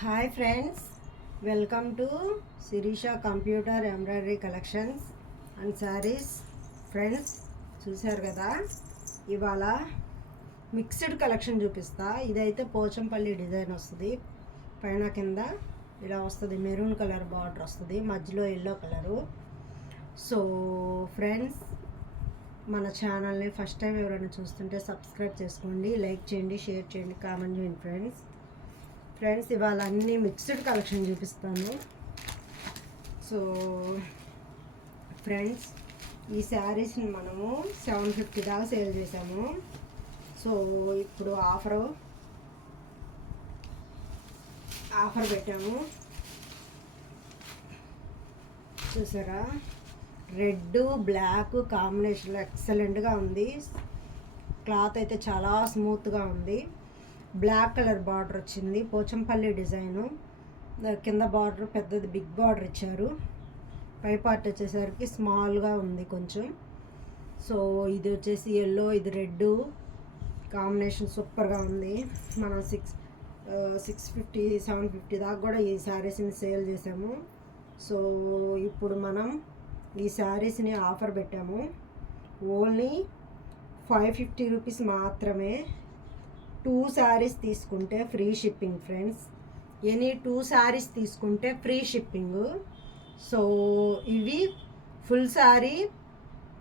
Hi friends, welcome to Sirisha computer embroidery collections and saris. Friends చూశారు కదా, ఇవాళ mixed collection చూపిస్తా. ఇదైతే పోచంపల్లి డిజైన్ వస్తుంది, పైన కింద ఇలా వస్తుంది. మెరూన్ కలర్ బార్డర్ వస్తుంది, మధ్యలో ఎల్లో కలరు. సో ఫ్రెండ్స్, మన ఛానల్ని ఫస్ట్ టైం ఎవరైనా చూస్తుంటే సబ్స్క్రైబ్ చేసుకోండి, లైక్ చేయండి, షేర్ చేయండి, కామెంట్ చేయండి. ఫ్రెండ్స్ ఇవాళ అన్నీ మిక్స్డ్ కలెక్షన్ చూపిస్తాను. సో ఫ్రెండ్స్, ఈ శారీస్ని మనము 750 దాకా సేల్ చేసాము. సో ఇప్పుడు ఆఫర్ పెట్టాము. చూసారా, రెడ్ బ్లాక్ కాంబినేషన్లో ఎక్సలెంట్గా ఉంది. క్లాత్ అయితే చాలా స్మూత్గా ఉంది. బ్లాక్ కలర్ బార్డర్ వచ్చింది, పోచంపల్లి డిజైను. కింద బార్డర్ పెద్దది బిగ్ బార్డర్ ఇచ్చారు. పై పార్ట్ వచ్చేసరికి స్మాల్గా ఉంది కొంచెం. సో ఇది వచ్చేసి ఎల్లో, ఇది రెడ్ కాంబినేషన్ సూపర్గా ఉంది. మనం 650 750 దాకా కూడా ఈ శారీస్ని సేల్ చేసాము. సో ఇప్పుడు మనం ఈ శారీస్ని ఆఫర్ పెట్టాము. ఓన్లీ 550 రూపీస్ మాత్రమే. 2 శారీస్ తీసుకుంటే free shipping friends. Any 2 saris తీసుకుంటే ఫ్రీ షిప్పింగ్. సో ఇవి full sari,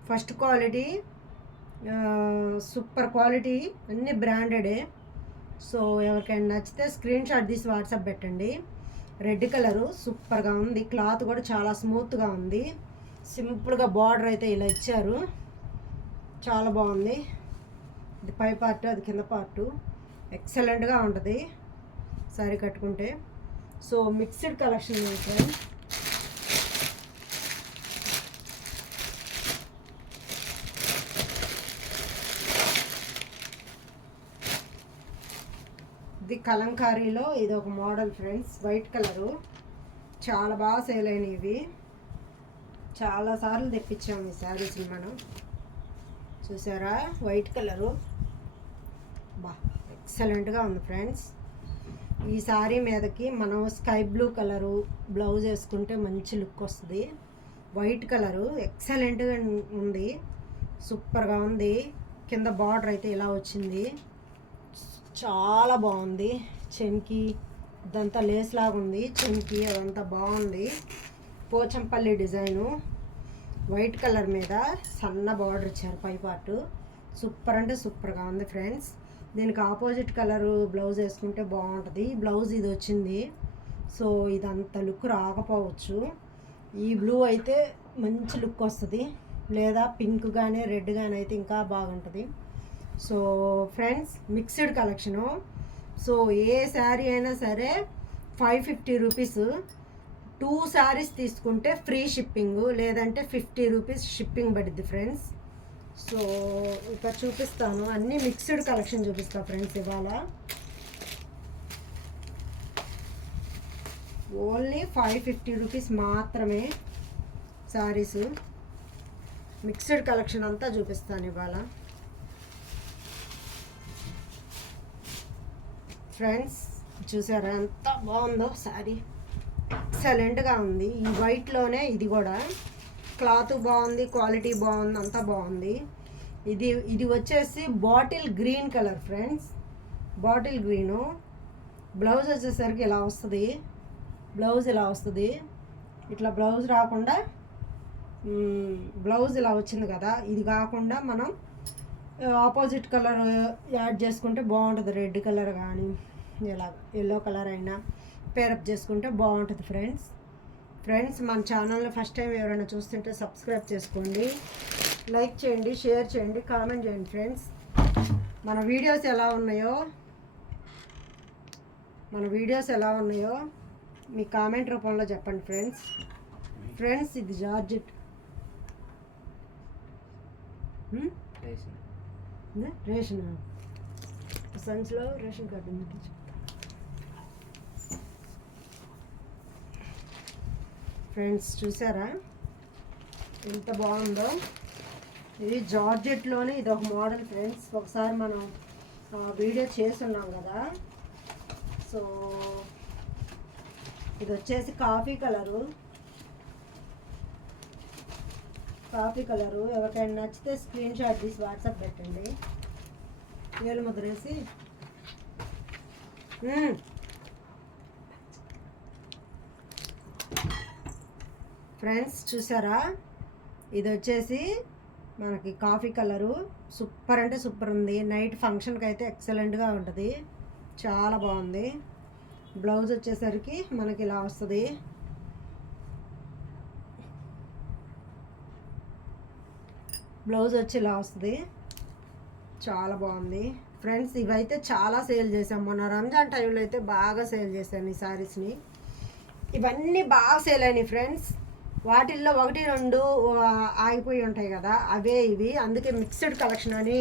first quality, super quality, అన్నీ బ్రాండెడే. సో ఎవరికైనా నచ్చితే స్క్రీన్ షాట్ తీసి వాట్సాప్ పెట్టండి. రెడ్ కలరు సూపర్గా ఉంది, క్లాత్ కూడా చాలా స్మూత్గా ఉంది. సింపుల్గా బార్డర్ అయితే ఇలా ఇచ్చారు, చాలా బాగుంది. ఇది పై పార్ట్, అది కింద పార్టు. ఎక్సలెంట్గా ఉంటుంది శారీ కట్టుకుంటే. So mixed collection friends. ఇది కలంకారీలో ఇది ఒక మోడల్ ఫ్రెండ్స్, వైట్ కలరు. చాలా బాగా సేల్ అయినాయి ఇవి, చాలాసార్లు తెప్పించాము ఈ శారీస్ని మనం. చూసారా, వైట్ కలరు బా ఎక్సలెంట్గా ఉంది ఫ్రెండ్స్. ఈ శారీ మీదకి మనం స్కై బ్లూ కలరు బ్లౌజ్ వేసుకుంటే మంచి లుక్ వస్తుంది. వైట్ కలరు ఎక్సలెంట్గా ఉంది, సూపర్గా ఉంది. కింద బార్డర్ అయితే ఇలా వచ్చింది, చాలా బాగుంది. చెంకి ఇదంతా లేస్ లాగా ఉంది, చెంకి అదంతా బాగుంది. పోచంపల్లి డిజైను, వైట్ కలర్ మీద సన్న బార్డర్ ఇచ్చారు పై పార్టు. సూపర్ అంటే సూపర్గా ఉంది ఫ్రెండ్స్. దీనికి ఆపోజిట్ కలరు బ్లౌజ్ వేసుకుంటే బాగుంటుంది. బ్లౌజ్ ఇది వచ్చింది. సో ఇదంత లుక్ రాకపోవచ్చు. ఈ బ్లూ అయితే మంచి లుక్ వస్తుంది, లేదా పింక్ కానీ రెడ్ కానీ అయితే ఇంకా బాగుంటుంది. So friends, mixed collection. So ఏ శారీ అయినా సరే 550 రూపీస్. 2 శారీస్ తీసుకుంటే ఫ్రీ షిప్పింగ్, లేదంటే 50 రూపీస్ షిప్పింగ్ పడుద్ది ఫ్రెండ్స్. సో ఇక్కడ చూపిస్తాను, అన్నీ మిక్స్డ్ కలెక్షన్ చూపిస్తాను ఫ్రెండ్స్. ఇవాళ ఓన్లీ 550 రూపీస్ మాత్రమే శారీస్. మిక్స్డ్ కలెక్షన్ అంతా చూపిస్తాను ఇవాళ ఫ్రెండ్స్. చూసారా ఎంత బాగుందో శారీ, ఎక్సలెంట్గా ఉంది. ఈ వైట్లోనే ఇది కూడా క్లాత్ బాగుంది, క్వాలిటీ బాగుంది, అంతా బాగుంది. ఇది వచ్చేసి bottle green colour friends, bottle green. Blouse వచ్చేసరికి ఇలా వస్తుంది, బ్లౌజ్ ఇలా వస్తుంది. ఇట్లా బ్లౌజ్ రాకుండా బ్లౌజ్ ఇలా వచ్చింది కదా, ఇది కాకుండా మనం ఆపోజిట్ కలర్ యాడ్ చేసుకుంటే బాగుంటుంది. రెడ్ కలర్ కానీ ఇలా ఎల్లో కలర్ అయినా పేరప్ చేసుకుంటే బాగుంటుంది ఫ్రెండ్స్. మన ఛానల్ని ఫస్ట్ టైం ఎవరైనా చూస్తుంటే సబ్స్క్రైబ్ చేసుకోండి, లైక్ చేయండి, షేర్ చేయండి, కామెంట్ చేయండి ఫ్రెండ్స్. మన వీడియోస్ ఎలా ఉన్నాయో మీ కామెంట్ రూపంలో చెప్పండి ఫ్రెండ్స్. ఇది జార్జెట్ రేషన్ సన్స్లో రేషన్ కార్డు ఉంది. ఫ్రెండ్స్ చూసారా ఎంత బాగుందో. ఇది జార్జెట్లోనే ఇది ఒక మోడల్ ఫ్రెండ్స్. ఒకసారి మనం వీడియో చేస్తున్నాం కదా, సో ఇది వచ్చేసి కాఫీ కలరు. ఎవరికైనా నచ్చితే స్క్రీన్ షాట్ తీసి వాట్సాప్ పెట్టండి. వేలు ముద్రేసి ఫ్రెండ్స్ చూసారా, ఇది వచ్చేసి మనకి కాఫీ కలరు. సూపర్ అంటే సూపర్ ఉంది. నైట్ ఫంక్షన్కి అయితే ఎక్సలెంట్గా ఉంటుంది. చాలా బాగుంది. బ్లౌజ్ వచ్చేసరికి మనకి ఇలా వస్తుంది. బ్లౌజ్ వచ్చి ఇలా వస్తుంది. చాలా బాగుంది ఫ్రెండ్స్. ఇవైతే చాలా సేల్ చేసాం. మొన్న రంజాన్ టైంలో అయితే బాగా సేల్ చేశాను ఈ శారీస్ని. ఇవన్నీ బాగా సేల్ అయినాయి ఫ్రెండ్స్. వాటిల్లో 1-2 ఆగిపోయి ఉంటాయి కదా, అవే ఇవి. అందుకే మిక్స్డ్ కలెక్షన్ అని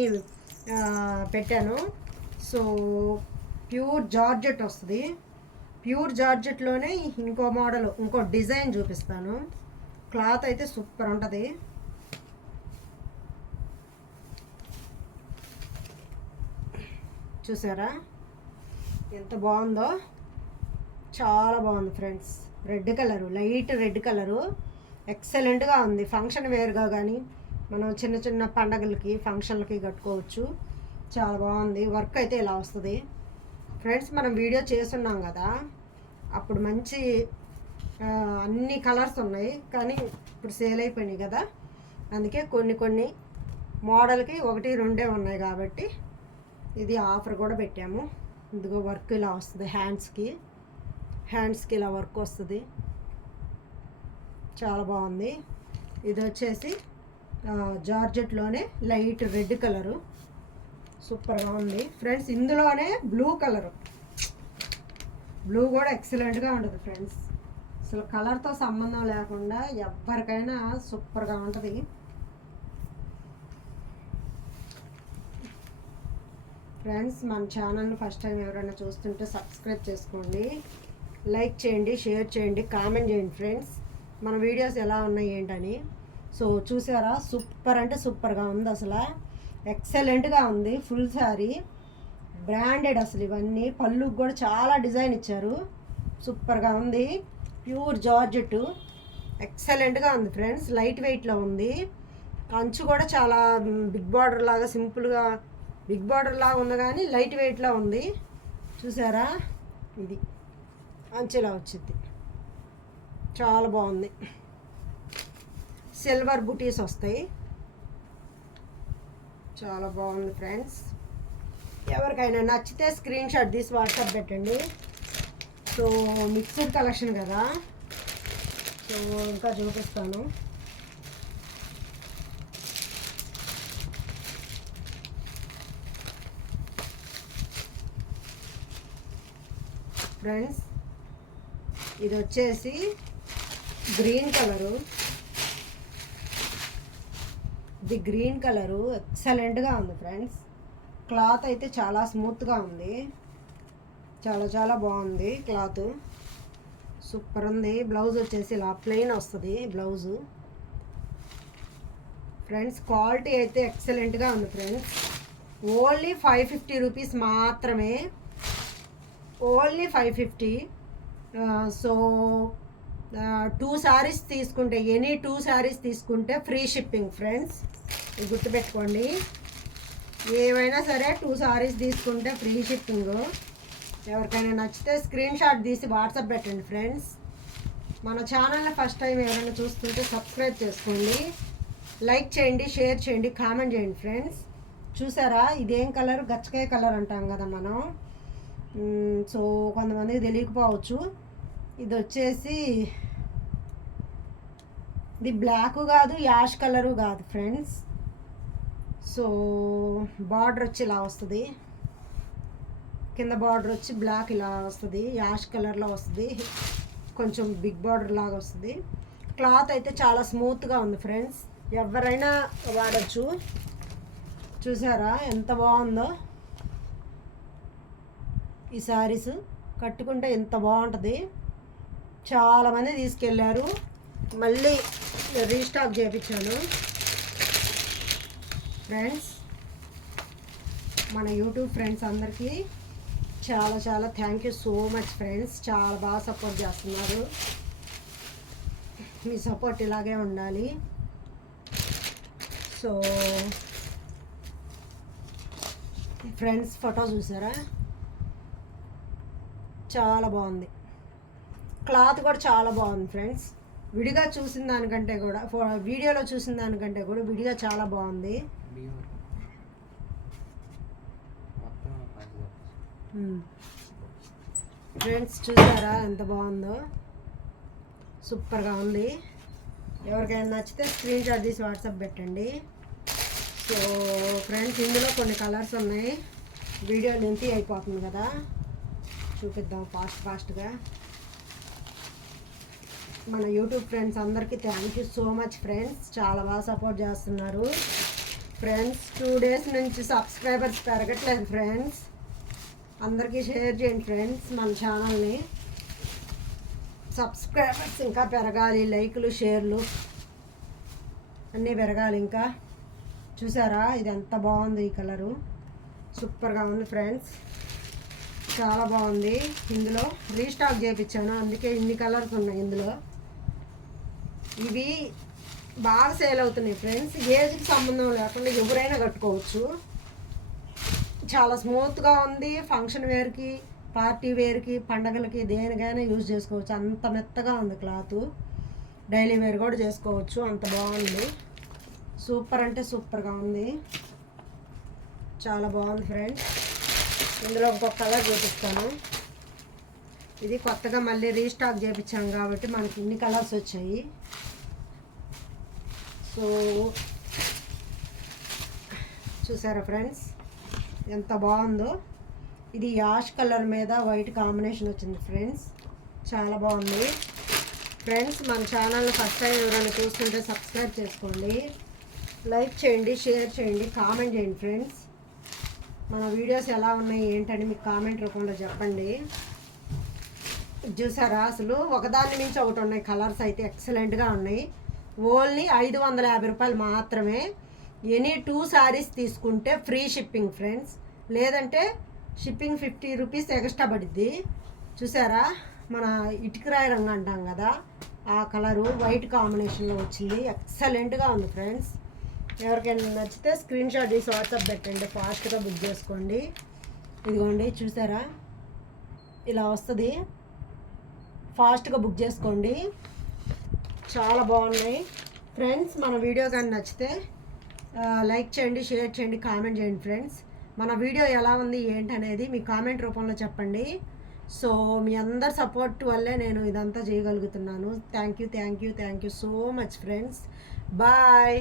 పెట్టాను. సో ప్యూర్ జార్జెట్ వస్తుంది. ప్యూర్ జార్జెట్లోనే ఇంకో మోడల్, ఇంకో డిజైన్ చూపిస్తాను. క్లాత్ అయితే సూపర్ ఉంటుంది. చూసారా ఎంత బాగుందో, చాలా బాగుంది friends. Red colour, light red colour, ఎక్సలెంట్గా ఉంది. ఫంక్షన్ వేర్గా కానీ మనం చిన్న చిన్న పండగలకి ఫంక్షన్లకి కట్టుకోవచ్చు. చాలా బాగుంది. వర్క్ అయితే ఇలా వస్తుంది ఫ్రెండ్స్. మనం వీడియో చేస్తున్నాం కదా, అప్పుడు మంచి అన్ని కలర్స్ ఉన్నాయి, కానీ ఇప్పుడు సేల్ అయిపోయినాయి కదా, అందుకే కొన్ని మోడల్కి 1-2 ఉన్నాయి కాబట్టి ఇది ఆఫర్ కూడా పెట్టాము. ఇదిగో వర్క్ ఇలా వస్తుంది. హ్యాండ్స్కి ఇలా వర్క్ వస్తుంది. చాలా బాగుంది. ఇది వచ్చేసి జార్జెట్లోనే లైట్ రెడ్ కలరు, సూపర్గా ఉంది ఫ్రెండ్స్. ఇందులోనే బ్లూ కలరు, బ్లూ కూడా ఎక్సలెంట్గా ఉంటుంది ఫ్రెండ్స్. అసలు కలర్తో సంబంధం లేకుండా ఎవరికైనా సూపర్గా ఉంటుంది. ఫ్రెండ్స్ మన ఛానల్ని ఫస్ట్ టైం ఎవరైనా చూస్తుంటే సబ్స్క్రైబ్ చేసుకోండి, లైక్ చేయండి, షేర్ చేయండి, కామెంట్ చేయండి ఫ్రెండ్స్, మన వీడియోస్ ఎలా ఉన్నాయి ఏంటని. సో చూసారా, సూపర్ అంటే సూపర్గా ఉంది. అసలు ఎక్సలెంట్గా ఉంది. Full sari branded. అసలు ఇవన్నీ పళ్ళుకి కూడా చాలా డిజైన్ ఇచ్చారు. సూపర్గా ఉంది. ప్యూర్ జార్జెట్ ఎక్సలెంట్గా ఉంది ఫ్రెండ్స్. లైట్ వెయిట్లో ఉంది. అంచు కూడా చాలా బిగ్ బార్డర్ లాగా, సింపుల్గా బిగ్ బార్డర్ లాగా ఉంది కానీ లైట్ వెయిట్లో ఉంది. చూసారా, ఇది అంచులా వచ్చింది. చాలా బాగుంది. సిల్వర్ బుటీస్ వస్తాయి. చాలా బాగుంది ఫ్రెండ్స్. ఎవరికైనా నచ్చితే స్క్రీన్ షాట్ తీసి వాట్సాప్ పెట్టండి. సో మిక్స్డ్ కలెక్షన్ కదా, సో ఇంకా చూపిస్తాను. ఫ్రెండ్స్ ఇది వచ్చేసి గ్రీన్ కలరు. ఇది గ్రీన్ కలరు ఎక్సలెంట్గా ఉంది ఫ్రెండ్స్. క్లాత్ అయితే చాలా స్మూత్గా ఉంది. చాలా బాగుంది క్లాత్, సూపర్ ఉంది. బ్లౌజ్ వచ్చేసి ఇలా ప్లెయిన్ వస్తుంది బ్లౌజు. ఫ్రెండ్స్ క్వాలిటీ అయితే ఎక్సలెంట్గా ఉంది ఫ్రెండ్స్. ఓన్లీ 550 రూపీస్ మాత్రమే, ఓన్లీ 550. సో 2 సారీస్ తీసుకుంటే, ఎనీ 2 సారీస్ తీసుకుంటే ఫ్రీ షిప్పింగ్ ఫ్రెండ్స్. ఇది గుర్తుపెట్టుకోండి. ఏవైనా సరే 2 సారీస్ తీసుకుంటే ఫ్రీ షిప్పింగ్. ఎవరికైనా నచ్చితే స్క్రీన్ షాట్ తీసి వాట్సాప్ పెట్టండి ఫ్రెండ్స్. మన ఛానల్ని ఫస్ట్ టైం ఎవరైనా చూస్తుంటే సబ్స్క్రైబ్ చేసుకోండి, లైక్ చేయండి, షేర్ చేయండి, కామెంట్ చేయండి ఫ్రెండ్స్. చూసారా, ఇదేం కలర్? గచ్చకాయ కలర్ అంటాం కదా మనం. సో కొంతమందికి తెలియకపోవచ్చు. ఇది వచ్చేసి ఇది బ్లాక్ కాదు, యాష్ కలరు కాదు ఫ్రెండ్స్. సో బార్డర్ వచ్చి ఇలా వస్తుంది. కింద బార్డర్ వచ్చి బ్లాక్ ఇలా వస్తుంది, యాష్ కలర్లో వస్తుంది. కొంచెం బిగ్ బార్డర్ లాగా వస్తుంది. క్లాత్ అయితే చాలా స్మూత్గా ఉంది ఫ్రెండ్స్. ఎవరైనా వాడచ్చు. చూసారా ఎంత బాగుందో. ఈ శారీస్ కట్టుకుంటే ఎంత బాగుంటుంది. చాలామంది తీసుకెళ్ళారు, మళ్ళీ రీస్టాక్ చేయించాను ఫ్రెండ్స్. మన యూట్యూబ్ ఫ్రెండ్స్ అందరికీ చాలా చాలా thank you so much friends, చాలా బాగా సపోర్ట్ చేస్తున్నారు. మీ సపోర్ట్ ఇలాగే ఉండాలి. సో ఫ్రెండ్స్ ఫోటో చూసారా, చాలా బాగుంది. క్లాత్ కూడా చాలా బాగుంది ఫ్రెండ్స్. విడిగా చూసిన దానికంటే కూడా, వీడియోలో చూసిన దానికంటే కూడా విడిగా చాలా బాగుంది. ఫ్రెండ్స్ చూసారా ఎంత బాగుందో, సూపర్గా ఉంది. ఎవరికైనా నచ్చితే స్క్రీన్ షాట్ తీసి వాట్సాప్ పెట్టండి. సో ఫ్రెండ్స్ ఇందులో కొన్ని కలర్స్ ఉన్నాయి. వీడియో లెంతీ అయిపోతుంది కదా, చూపిద్దాం ఫాస్ట్గా. మన యూట్యూబ్ ఫ్రెండ్స్ అందరికీ thank you so much friends, చాలా బాగా సపోర్ట్ చేస్తున్నారు ఫ్రెండ్స్. 2 days నుంచి సబ్స్క్రైబర్స్ పెరగట్లేదు ఫ్రెండ్స్. అందరికీ షేర్ చేయండి ఫ్రెండ్స్ మన ఛానల్ని. సబ్స్క్రైబర్స్ ఇంకా పెరగాలి, లైకులు షేర్లు అన్నీ పెరగాలి ఇంకా. చూసారా ఇది ఎంత బాగుంది, ఈ కలరు సూపర్గా ఉంది ఫ్రెండ్స్, చాలా బాగుంది. ఇందులో రీస్టాక్ చేయించాను, అందుకే ఇన్ని కలర్స్ ఉన్నాయి ఇందులో. ఇవి బాగా సేల్ అవుతున్నాయి ఫ్రెండ్స్, ఏజ్కి సంబంధం లేకుండా ఎవరైనా కట్టుకోవచ్చు. చాలా స్మూత్గా ఉంది. ఫంక్షన్ వేర్కి, పార్టీ వేర్కి, పండగలకి దేనికైనా యూజ్ చేసుకోవచ్చు. అంత మెత్తగా ఉంది క్లాత్. డైలీ వేర్ కూడా చేసుకోవచ్చు, అంత బాగుంది. సూపర్ అంటే సూపర్గా ఉంది, చాలా బాగుంది ఫ్రెండ్స్. ఇందులో ఇంకొక కలర్ చూపిస్తాను. ఇది కొత్తగా మళ్ళీ రీస్టాక్ చేయించాం కాబట్టి మనకి ఇన్ని కలర్స్ వచ్చాయి. సో చూసారా ఫ్రెండ్స్ ఎంత బాగుందో. ఇది యాష్ కలర్ మీద వైట్ కాంబినేషన్ వచ్చింది ఫ్రెండ్స్, చాలా బాగుంది ఫ్రెండ్స్. మన ఛానల్ని ఫస్ట్ టైం ఎవరైనా చూస్తుంటే సబ్స్క్రైబ్ చేసుకోండి, లైక్ చేయండి, షేర్ చేయండి, కామెంట్ చేయండి ఫ్రెండ్స్. మన వీడియోస్ ఎలా ఉన్నాయి ఏంటని మీకు కామెంట్ రూపంలో చెప్పండి. చూసారా అసలు ఒకదాని నుంచి ఒకటి ఉన్నాయి. కలర్స్ అయితే ఎక్సలెంట్గా ఉన్నాయి. ఓన్లీ 550 రూపాయలు మాత్రమే. ఎనీ 2 sarees తీసుకుంటే ఫ్రీ షిప్పింగ్ ఫ్రెండ్స్, లేదంటే షిప్పింగ్ 50 రూపీస్ ఎక్స్ట్రా పడుద్ది. చూసారా మన ఇటుకరాయి రంగు అంటాం కదా, ఆ కలరు వైట్ కాంబినేషన్లో వచ్చింది. ఎక్సలెంట్గా ఉంది ఫ్రెండ్స్. ఎవరికైనా నచ్చితే స్క్రీన్ షాట్ తీసి వాట్సాప్ పెట్టండి, ఫాస్ట్గా బుక్ చేసుకోండి. ఇదిగోండి చూసారా ఇలా వస్తుంది, ఫాస్ట్గా బుక్ చేసుకోండి. చాలా బాగున్నాయి ఫ్రెండ్స్. మన వీడియో కానీ నచ్చితే లైక్ చేయండి, షేర్ చేయండి, కామెంట్ చేయండి ఫ్రెండ్స్. మన వీడియో ఎలా ఉంది ఏంటనేది మీ కామెంట్ రూపంలో చెప్పండి. సో మీ అందరి సపోర్ట్ వల్లే నేను ఇదంతా చేయగలుగుతున్నాను. Thank you so much friends. Bye.